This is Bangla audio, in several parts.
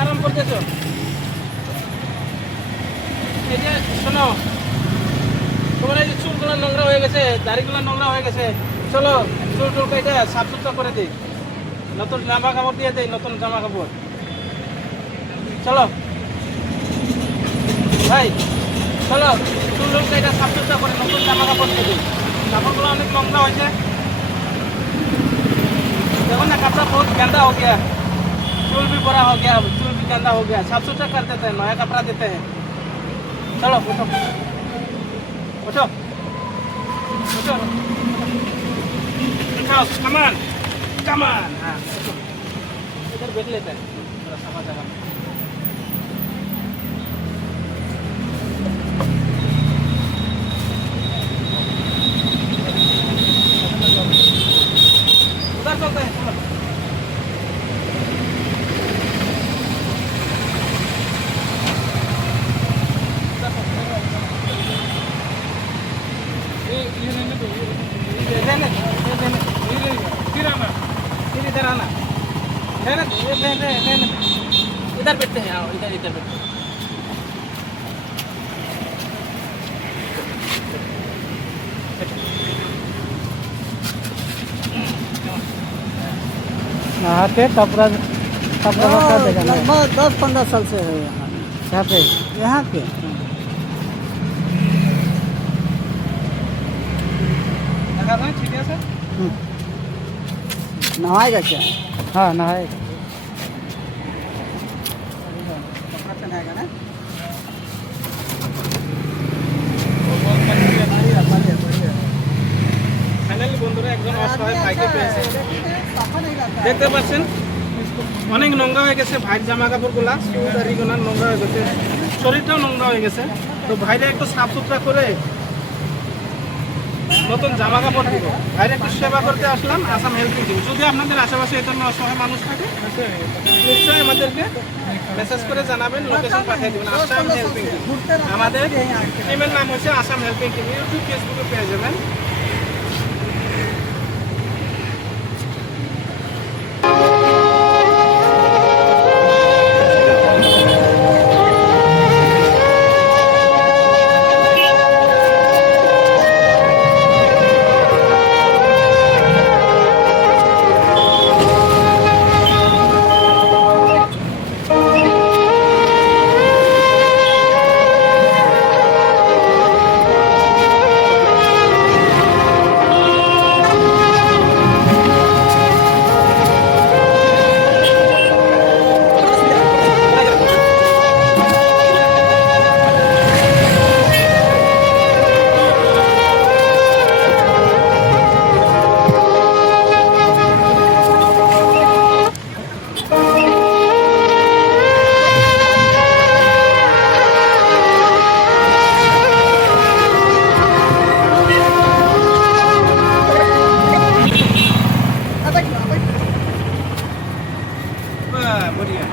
আরাম করতেছো? এই যে শোনো, তোমার এই যে চুলগুলো নোংরা হয়ে গেছে, দাড়িগুলো নোংরা হয়ে গেছে, চলো চুল টুল কেটে সাফ সুতরা করে দিই, নতুন জামা কাপড় দিয়ে দিই, নতুন জামা কাপড়। চলো ভাই, চলো চুল টুল কেটে সাফ সুতরা করে নতুন জামা কাপড় দিয়ে দিই। কাপড়গুলো অনেক নোংরা হয়েছে, देखो ना कपड़ा बहुत गंदा हो गया, चूल भी बड़ा हो गया, चूल भी गंदा हो गया, साफ सुथरा कर देते हैं, नया कपड़ा देते हैं। चलो उठो उठो उठो उठाओ, कमान कमान। हाँ इधर बैठ लेते हैं थोड़ा सफा जगह। उधर चलते हैं, चलो। फिर इधर आना, इधर बैठते हैं, आओ इधर इधर बैठते हैं। यहाँ के कपड़ा कपड़ा बता देगा ना। लगभग 10-15 साल से है यहाँ। यहाँ पे यहाँ के लगा दो, ठीक है सर। नहाएगा क्या? हाँ नहाए। कपड़ा पहनाएगा ना? ফাইনালি বন্ধুরা একজন অসহায় ভাইকে পেয়েছে, দেখতে পাচ্ছেন অনেক নোংরা হয়ে গেছে ভাইয়ের জামা কাপড়গুলা, চুলদারিগুলা নোংরা হয়ে গেছে, শরীরটাও নোংরা হয়ে গেছে। তো ভাইরা একটু সাফ সুতরা করে নতুন জামা কাপড় দিব, ভাইরা একটু সেবা করতে আসলাম আসাম হেল্পিং টিম। যদি আপনাদের আশেপাশে এই ধরনের অসহায় মানুষ থাকে নিশ্চয়ই আমাদেরকে মেসেজ করে জানাবেন, লোকেশন পাঠিয়ে দেবেন। আসাম হেল্পিং টিম, আমাদের টিমের নাম হচ্ছে আসাম হেল্পিং টিম, ইউটিউব ফেসবুকে পেয়ে যাবেন। बढ़िया।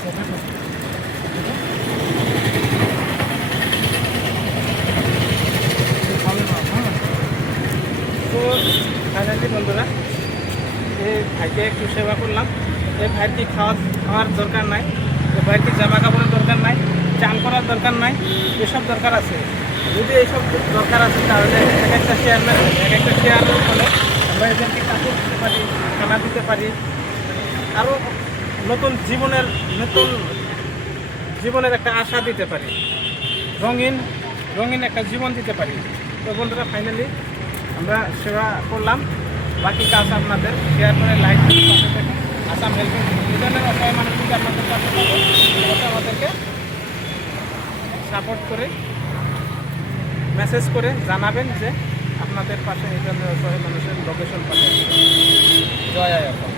তো ফাইনালি বন্ধুরা এই ভাইকে একটু সেবা করলাম। এই ভাইয়ের কি খাওয়ার দরকার নাই, এই ভাইয়ের কি জামা কাপড়ের দরকার নাই, চান করার দরকার নাই, এসব দরকার আছে। যদি এইসব দরকার আছে তাহলে এক একটা শেয়ারের ফলে আমরা এদেরকে কাপড় দিতে পারি, খানা দিতে পারি, আরও নতুন জীবনের একটা আশা দিতে পারি, রঙিন একটা জীবন দিতে পারি। তো বন্ধুরা ফাইনালি আমরা সেবা করলাম। বাকি কাজ আপনাদের শেয়ার করে লাইক করে পাশে থাকুন। আসাম হেল্পিং এই ধরনের অসহায় মানুষ যদি আপনাদের পাশে থাকে তাহলে আমাদেরকে সাপোর্ট করে মেসেজ করে জানাবেন যে আপনাদের পাশে এই ধরনের অসহায় মানুষের লোকেশন পাঠাবেন। জয় আয়াপ্পা।